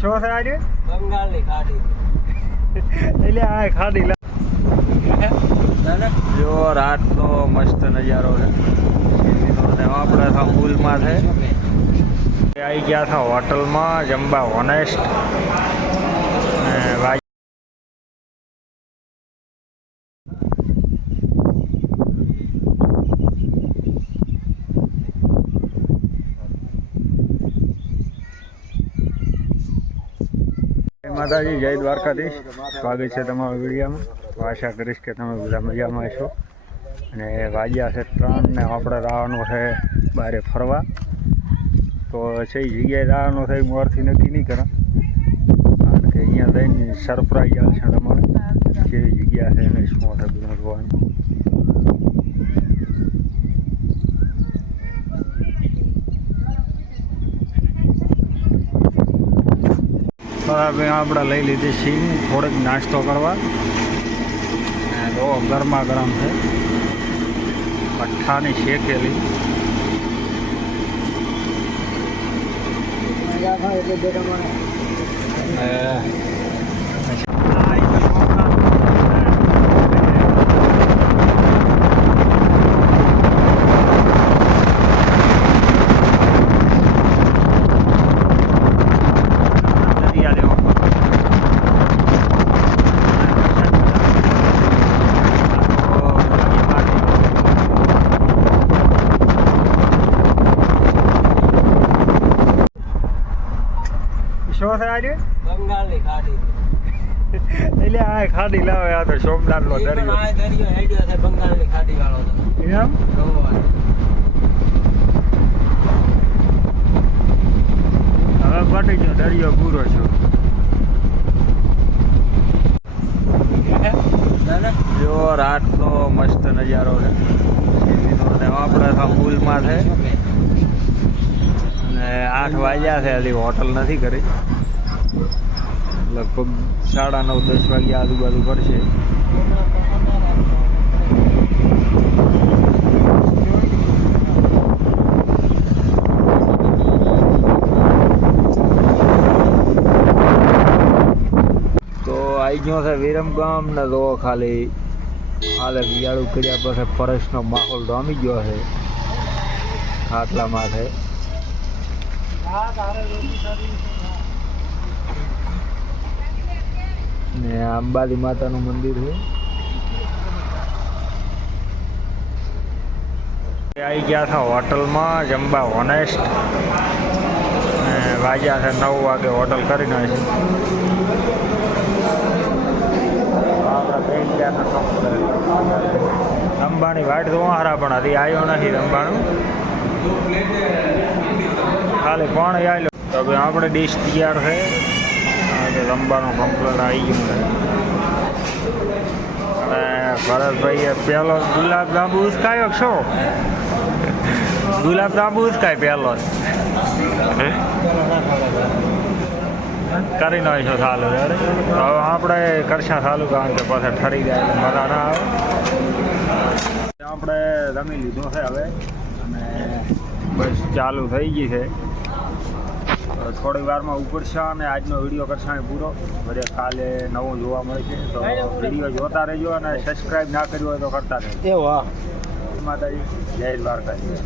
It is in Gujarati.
શું છે આજે? બંગાળની ખાડી. એટલે આ ખાડી જો રાતનો મસ્ત નજારો છે. આપણે પુલમાં છે આવી ગયા હતા હોટલમાં જમવા ઓનેસ્ટ. માતાજી, જય દ્વારકાધીશ. સ્વાગત છે તમારા વિડીયોમાં. આશા કરીશ કે તમે બધા મજામાં છો. અને વાગ્યા છે 3 ને આપણે જવાનું છે બહાર ફરવા. તો છે જગ્યાએ જવાનું છે મોરથી નક્કી નહીં કરે, કારણ કે અહીંયા જઈને સરપ્રાઈઝ આવશે તમારે કેવી જગ્યા છે એને શું છે બધું જોવાનું. આપણે લઈ લીધી સિંગ થોડીક નાસ્તો કરવા. તો ગરમા ગરમ છે પઠ્ઠાની શેકેલી. શું છે આજે? બંગાળની ખાડી. એટલે આ ખાડી લાવે, આ તો સોમનાથ નો દરિયો. બંગાળની ખાડી વાળો એમ હવે પટી ગયો દરિયો પૂરો છો. જો રાતનો મસ્ત નજારો છે. આપણે પુલમાં છે અને 8 વાગ્યા છે, હજી હોટલ નથી કરી. લગભગ 9:30-10 વાગ્યા આજુબાજુ કરશે. તો આવી ગયો છે વિરમગામ ને તો ખાલી હાલે વિયાળું કર્યા પછી પરસનો માહોલ રમી ગયો છે આટલા માથે. ને અંબાજી માતાનું મંદિર છે. આવી ગયા હતા હોટલમાં જમવા ઓનેસ્ટ. વાગ્યા છે 9 વાગે હોટલ કરી નાખી. રમવાની વાટ તો હારા પણ હજી આવ્યો નથી રમવાનું. ખાલી કોણ આવ્યો તો ભાઈ આપણે ડીશ તૈયાર છે. રમવાનું કમ્પ્લેટ આવી ગયું છે. અને ભરતભાઈએ પહેલો ગુલાબજાંબુ ઉસકાયો છો? ગુલાબજાંબુ ઉસકાય પહેલો કરી નાખશો ચાલુ. હવે આપણે કરશા ચાલુ, કારણ કે પાછા ઠરી જાય મજા ના આવે. આપણે રમી લીધું છે હવે અને બસ ચાલુ થઈ ગઈ છે. થોડી વારમાં ઉપડશે અને આજનો વિડીયો કરશે પૂરો. બધે કાલે નવું જોવા મળે છે, તો વિડીયો જોતા રહેજો અને સબસ્ક્રાઈબ ના કર્યું હોય તો કરતા રહેજો. માતાજી, જય દ્વારકાધીશ.